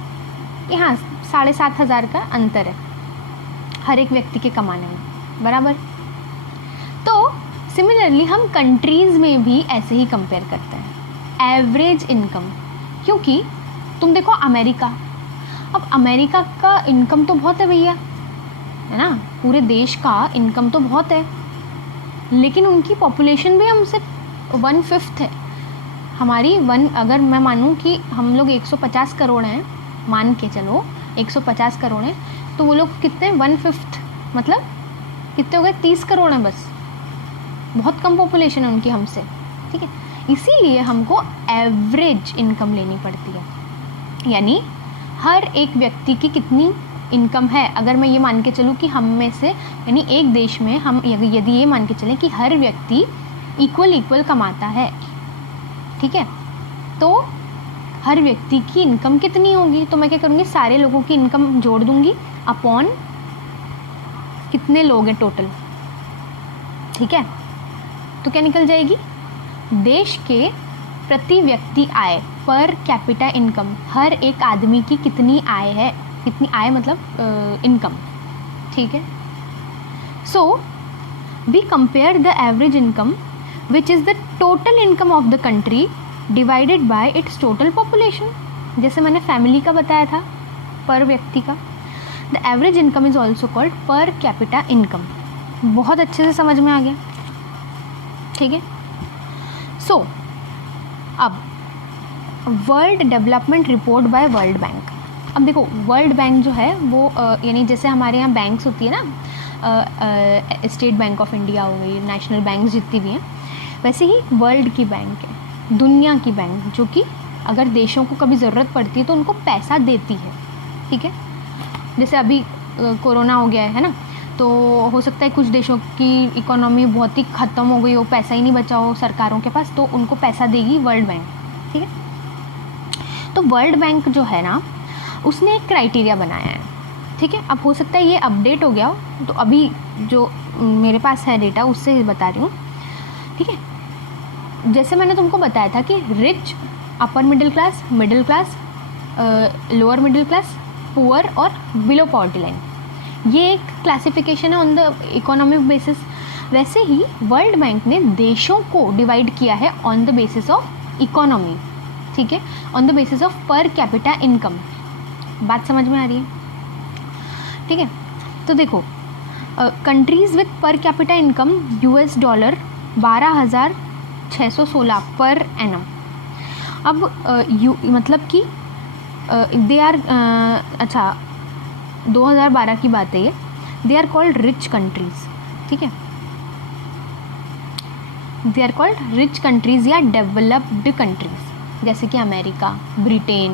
यहाँ 7,500 का अंतर है हर एक व्यक्ति के कमाने में, बराबर। तो सिमिलरली हम कंट्रीज़ में भी ऐसे ही कंपेयर करते हैं एवरेज इनकम, क्योंकि तुम देखो अमेरिका, अब अमेरिका का इनकम तो बहुत है भैया, है ना, पूरे देश का इनकम तो बहुत है, लेकिन उनकी पॉपुलेशन भी हमसे 1/5 है हमारी। अगर मैं मानूँ कि हम लोग 150 करोड़ हैं, मान के चलो 150 करोड़ हैं, तो वो लोग कितने 1/5 मतलब कितने हो गए 30 करोड़ हैं बस, बहुत कम पॉपुलेशन है उनकी हमसे, ठीक है। इसीलिए हमको एवरेज इनकम लेनी पड़ती है, यानी हर एक व्यक्ति की कितनी इनकम है। अगर मैं ये मान के चलूँ कि हम में से, यानी एक देश में हम यदि ये मान के चलें कि हर व्यक्ति इक्वल कमाता है, ठीक है, तो हर व्यक्ति की इनकम कितनी होगी, तो मैं क्या करूँगी सारे लोगों की इनकम जोड़ दूँगी अपॉन कितने लोग हैं टोटल, ठीक है। तो क्या निकल जाएगी देश के प्रति व्यक्ति आय, पर कैपिटा इनकम, हर एक आदमी की कितनी आय है, कितनी आय मतलब इनकम, ठीक है। So we compare the average income which is the total income of the country divided by its total population, जैसे मैंने फैमिली का बताया था पर व्यक्ति का। The average income is also called per capita income. बहुत अच्छे से समझ में आ गया, ठीक है। सो अब world development report by world bank. अब देखो वर्ल्ड बैंक जो है वो यानी जैसे हमारे यहाँ बैंक्स होती है ना, स्टेट बैंक ऑफ इंडिया हो गई, नेशनल बैंक जितनी भी हैं, वैसे ही वर्ल्ड की बैंक है, दुनिया की बैंक, जो कि अगर देशों को कभी ज़रूरत पड़ती है तो उनको पैसा देती है, ठीक है। जैसे अभी कोरोना हो गया है ना, तो हो सकता है कुछ देशों की इकोनॉमी बहुत ही ख़त्म हो गई हो, पैसा ही नहीं बचा हो सरकारों के पास, तो उनको पैसा देगी वर्ल्ड बैंक, ठीक है। तो वर्ल्ड बैंक जो है ना, उसने एक क्राइटेरिया बनाया है, ठीक है। अब हो सकता है ये अपडेट हो गया हो, तो अभी जो मेरे पास है डेटा उससे बता रही हूँ, ठीक है। जैसे मैंने तुमको बताया था कि रिच, अपर middle class, lower middle class, poor और बिलो पॉवर्टी लाइन, ये एक क्लासिफिकेशन है ऑन द इकोनॉमिक बेसिस। वैसे ही वर्ल्ड बैंक ने देशों को डिवाइड किया है on the basis of economy, ठीक है, ऑन द बेसिस ऑफ पर कैपिटा इनकम। बात समझ में आ रही है, ठीक है। तो देखो countries with per capita income US dollar 12,616 per annum. अब मतलब कि दे आर अच्छा 2012 की बात है ये, they are called rich countries, ठीक है, they are called rich countries या डेवलप्ड कंट्रीज़, जैसे कि अमेरिका, ब्रिटेन,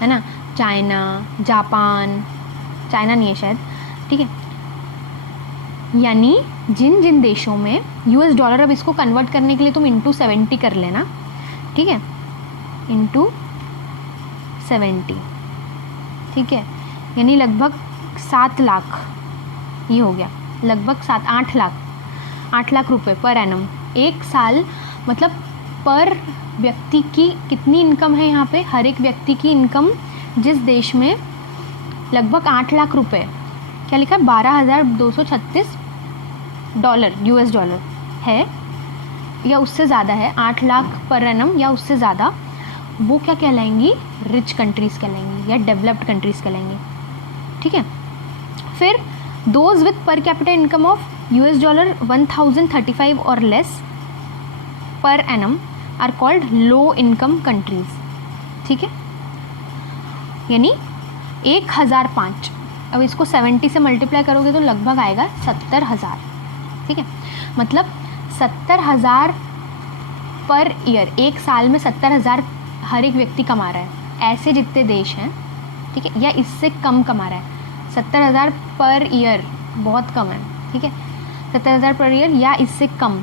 है ना, चाइना, जापान, चाइना नहीं है शायद, ठीक है। यानी जिन जिन देशों में US डॉलर, अब इसको कन्वर्ट करने के लिए तुम इंटू 70 कर लेना, ठीक है, इंटू 70, ठीक है, यानी लगभग 7 लाख ये हो गया, लगभग 8 लाख रुपए पर एनम एक साल। मतलब पर व्यक्ति की कितनी इनकम है यहाँ पे, हर एक व्यक्ति की इनकम जिस देश में लगभग 8 लाख रुपए, क्या लिखा है 12,236 डॉलर US डॉलर है या उससे ज़्यादा है, 8 लाख पर एनम या उससे ज़्यादा, वो क्या कहलाएंगी रिच कंट्रीज़ कहलाएंगी या डेवलप्ड कंट्रीज़ कहलाएंगी, ठीक है। फिर those with per capita income of US dollar 1,035 और less per annum are called low income countries, ठीक है, यानी 1005। अब इसको 70 से मल्टीप्लाई करोगे तो लगभग आएगा 70,000, ठीक है, मतलब 70,000 पर ईयर, एक साल में 70,000 हर एक व्यक्ति कमा रहा है। ऐसे जितने देश हैं, ठीक है, या इससे कम कमा रहा है। 70,000 पर ईयर बहुत कम है, ठीक है, 70,000 पर ईयर या इससे कम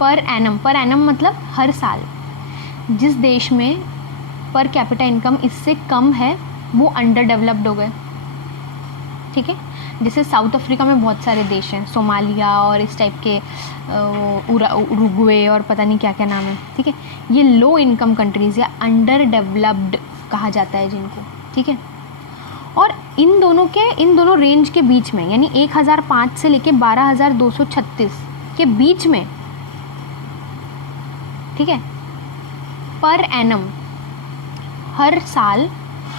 पर एनम मतलब हर साल। जिस देश में पर कैपिटा इनकम इससे कम है वो अंडर डेवलप्ड हो गए, ठीक है। जैसे साउथ अफ्रीका में बहुत सारे देश हैं, सोमालिया और इस टाइप के, उरुग्वे और पता नहीं क्या क्या नाम है, ठीक है। ये लो इनकम कंट्रीज़ या अंडर डेवलप्ड कहा जाता है जिनको, ठीक है। और इन दोनों रेंज के बीच में, यानी 1005 से लेके 12,236 के बीच में, ठीक है, पर एनम हर साल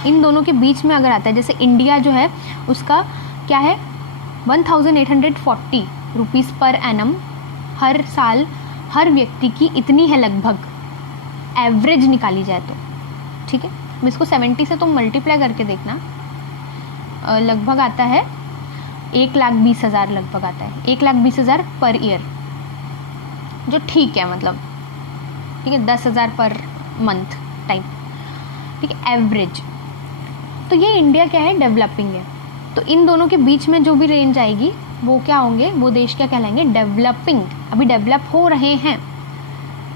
इन दोनों के बीच में अगर आता है, जैसे इंडिया जो है उसका क्या है 1,840 रुपीज़ पर एनम हर साल हर व्यक्ति की इतनी है लगभग, एवरेज निकाली जाए तो, ठीक है। इसको 70 से तुम मल्टीप्लाई करके देखना, लगभग आता है 1,20,000 लगभग आता है, 1,20,000 पर ईयर, जो ठीक है, मतलब ठीक है, 10,000 पर मंथ टाइप, ठीक है, एवरेज। तो ये इंडिया क्या है, डेवलपिंग है। तो इन दोनों के बीच में जो भी रेंज आएगी वो क्या होंगे, वो देश क्या कहलाएंगे, डेवलपिंग। अभी डेवलप हो रहे हैं,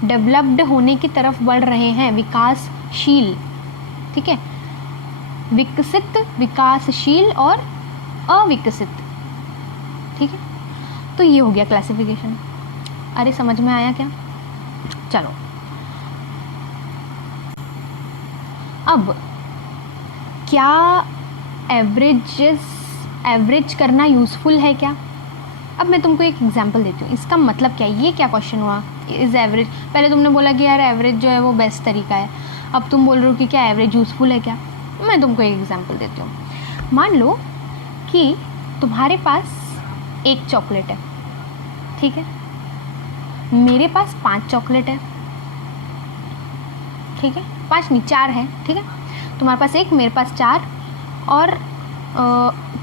डेवलप्ड होने की तरफ बढ़ रहे हैं, विकासशील, ठीक है, विकसित, विकासशील और अविकसित, ठीक है। तो ये हो गया क्लासिफिकेशन। अरे समझ में आया क्या? चलो अब क्या एवरेज करना यूज़फुल है क्या? अब मैं तुमको एक एग्जांपल देती हूँ, इसका मतलब क्या है, ये क्या क्वेश्चन हुआ, इज़ एवरेज। पहले तुमने बोला कि यार एवरेज जो है वो बेस्ट तरीका है, अब तुम बोल रहे हो कि क्या एवरेज यूज़फुल है क्या? मैं तुमको एक एग्जांपल देती हूँ। मान लो कि तुम्हारे पास एक चॉकलेट है, ठीक है, मेरे पास 5 चॉकलेट है, ठीक है, 5 नहीं 4 है, ठीक है, तुम्हारे पास एक, मेरे पास 4, और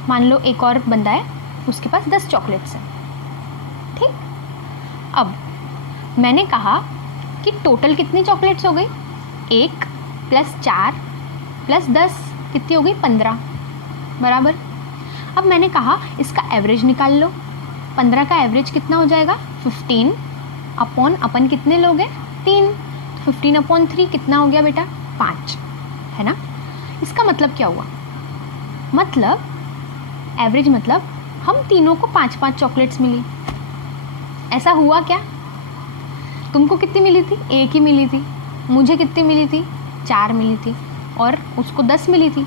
मान लो एक और बंदा है, उसके पास 10 चॉकलेट्स हैं, ठीक। अब मैंने कहा कि टोटल कितनी चॉकलेट्स हो गई, 1 + 4 + 10 कितनी हो गई, 15 बराबर। अब मैंने कहा इसका एवरेज निकाल लो, 15 का एवरेज कितना हो जाएगा, 15 अपॉन अपन कितने लोग हैं, 3, 15/3 कितना हो गया बेटा, 5, है ना। इसका मतलब क्या हुआ, मतलब एवरेज मतलब हम तीनों को 5-5 चॉकलेट्स मिली। ऐसा हुआ क्या? तुमको कितनी मिली थी, 1 ही मिली थी, मुझे कितनी मिली थी, 4 मिली थी, और उसको 10 मिली थी।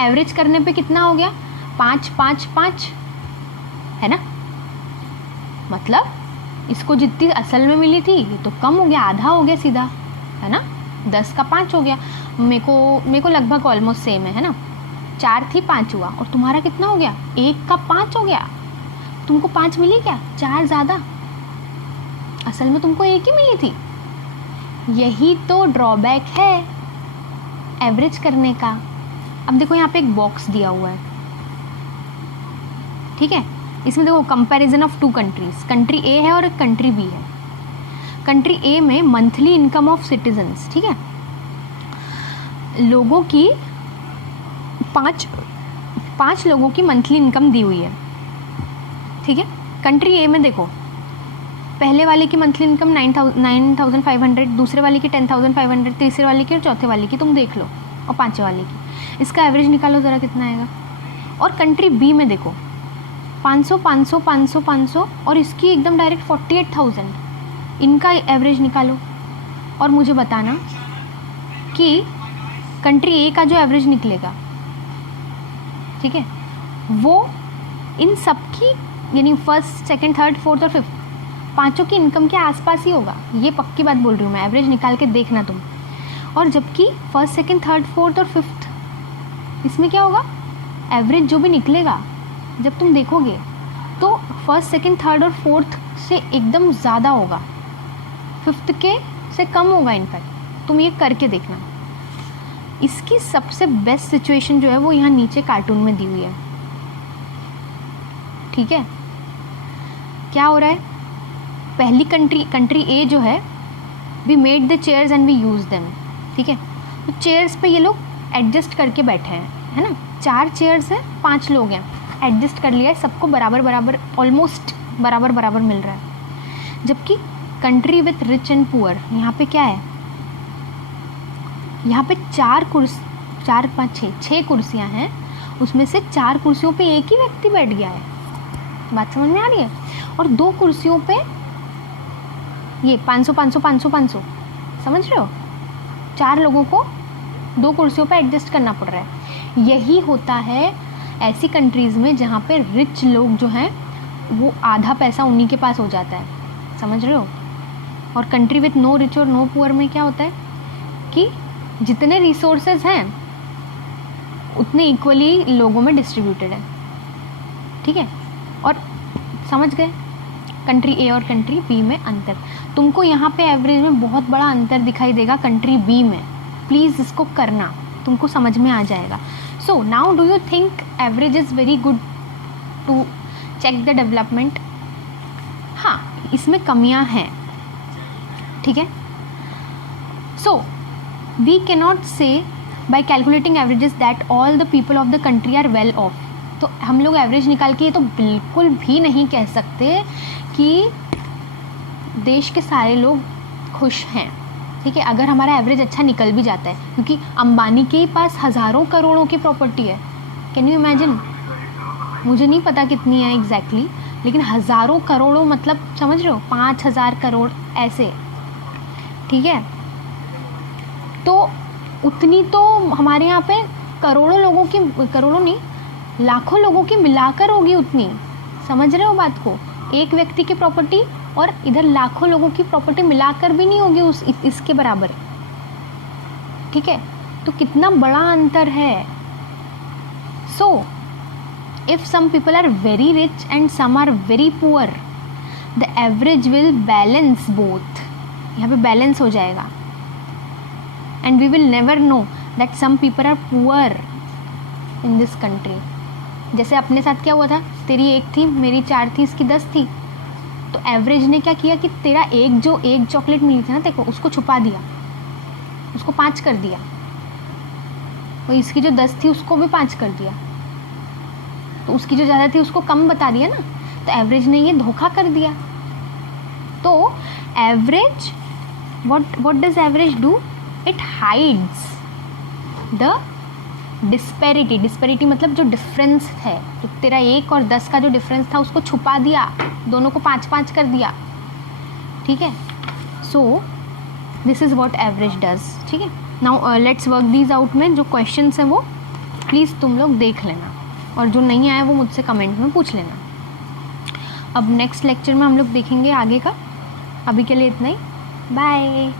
एवरेज करने पे कितना हो गया, 5 5 5, है ना। मतलब इसको जितनी असल में मिली थी ये तो कम हो गया, आधा हो गया सीधा, है ना। 10 का 5 हो गया, मेरे को लगभग ऑलमोस्ट सेम है ना। 4 थी, 5 हुआ, और तुम्हारा कितना हो गया, 1 का 5 हो गया। तुमको 5 मिली क्या, 4 ज़्यादा, असल में तुमको 1 ही मिली थी। यही तो ड्रॉबैक है एवरेज करने का। अब देखो यहाँ पे एक बॉक्स दिया हुआ है, ठीक है, इसमें देखो कंपैरिजन ऑफ 2 कंट्रीज, कंट्री ए है और कंट्री बी है। कंट्री ए में मंथली इनकम ऑफ सिटीजन्स, ठीक है, लोगों की 5 लोगों की मंथली इनकम दी हुई है, ठीक है। कंट्री ए में देखो पहले वाले की मंथली इनकम 9,500, दूसरे वाले की 10,500, तीसरे वाले की और चौथे वाले की तुम देख लो, और पाँचवें वाले की, इसका एवरेज निकालो ज़रा कितना आएगा। और कंट्री बी में देखो 500 500 500 500 और इसकी एकदम डायरेक्ट 48,000, इनका एवरेज निकालो और मुझे बताना कि कंट्री ए का जो एवरेज निकलेगा, ठीक है, वो इन सब की यानी फर्स्ट, सेकंड, थर्ड, फोर्थ और फिफ्थ पांचों की इनकम के आसपास ही होगा। ये पक्की बात बोल रही हूँ मैं, एवरेज निकाल के देखना तुम। और जबकि फर्स्ट, सेकंड, थर्ड, फोर्थ और फिफ्थ, इसमें क्या होगा, एवरेज जो भी निकलेगा जब तुम देखोगे तो फर्स्ट, सेकंड, थर्ड और फोर्थ से एकदम ज़्यादा होगा, फिफ्थ के से कम होगा इनफैक्ट। तुम ये करके देखना। इसकी सबसे बेस्ट सिचुएशन जो है वो यहाँ नीचे कार्टून में दी हुई है, ठीक है। क्या हो रहा है, पहली कंट्री ए जो है, we made the chairs and we use them, ठीक है। तो चेयर्स पे ये लोग एडजस्ट करके बैठे हैं, है ना, 4 चेयर्स हैं, 5 लोग हैं, एडजस्ट कर लिया है, सबको बराबर बराबर, ऑलमोस्ट बराबर बराबर मिल रहा है। जबकि country with rich and poor, यहाँ पे क्या है, यहाँ पे 4 5 6 कुर्सियाँ हैं, उसमें से 4 कुर्सियों पे एक ही व्यक्ति बैठ गया है, बात समझ में आ रही है। और 2 कुर्सियों पे ये 500 500 500 500, समझ रहे हो, 4 लोगों को 2 कुर्सियों पे एडजस्ट करना पड़ रहा है। यही होता है ऐसी कंट्रीज़ में जहाँ पे रिच लोग जो हैं वो आधा पैसा उन्हीं के पास हो जाता है, समझ रहे हो। और कंट्री विथ नो रिच और नो पुअर में क्या होता है कि जितने रिसोर्सेज हैं उतने इक्वली लोगों में डिस्ट्रीब्यूटेड है, ठीक है। और समझ गए कंट्री ए और कंट्री बी में अंतर। तुमको यहाँ पे एवरेज में बहुत बड़ा अंतर दिखाई देगा कंट्री बी में, प्लीज़ इसको करना, तुमको समझ में आ जाएगा। So now do you think average is very good to check the development? हाँ, इसमें कमियाँ हैं, ठीक है। So we cannot say by calculating averages that all the people of the country are well off. तो हम लोग एवरेज निकाल के ये तो बिल्कुल भी नहीं कह सकते कि देश के सारे लोग खुश हैं, ठीक है, अगर हमारा एवरेज अच्छा निकल भी जाता है, क्योंकि अंबानी के पास हज़ारों करोड़ों की प्रॉपर्टी है। Can you imagine? मुझे नहीं पता कितनी है एग्जैक्टली, लेकिन हज़ारों करोड़ों मतलब समझ रहे हो, 5000 करोड़ ऐसे, ठीक है। तो उतनी तो हमारे यहाँ पे करोड़ों लोगों की, करोड़ों नहीं लाखों लोगों की मिलाकर होगी उतनी, समझ रहे हो बात को। एक व्यक्ति की प्रॉपर्टी और इधर लाखों लोगों की प्रॉपर्टी मिलाकर भी नहीं होगी इसके बराबर, ठीक है। तो कितना बड़ा अंतर है। So if some people are very rich and some are very poor, the average will balance both, यहाँ पे बैलेंस हो जाएगा। And we will never know that some people are poor in this country. जैसे अपने साथ क्या हुआ था, तेरी 1 थी, मेरी 4 थी, इसकी 10 थी। तो एवरेज ने क्या किया कि तेरा एक चॉकलेट मिली थी ना तेरे को, उसको छुपा दिया, उसको 5 कर दिया, और इसकी जो 10 थी उसको भी 5 कर दिया, तो उसकी जो ज़्यादा थी उसको कम बता दिया ना। तो एवरेज ने ये धोखा कर दिया। तो average, what does average do? It hides the disparity. Disparity मतलब जो डिफरेंस है, तो तेरा 1 और 10 का जो डिफरेंस था उसको छुपा दिया, दोनों को 5-5 कर दिया, ठीक है। So this is what average does, ठीक है। Now let's work these out में जो क्वेश्चंस हैं वो प्लीज़ तुम लोग देख लेना, और जो नहीं आया वो मुझसे कमेंट में पूछ लेना। अब नेक्स्ट लेक्चर में हम लोग देखेंगे आगे का। अभी के लिए इतना ही, बाय।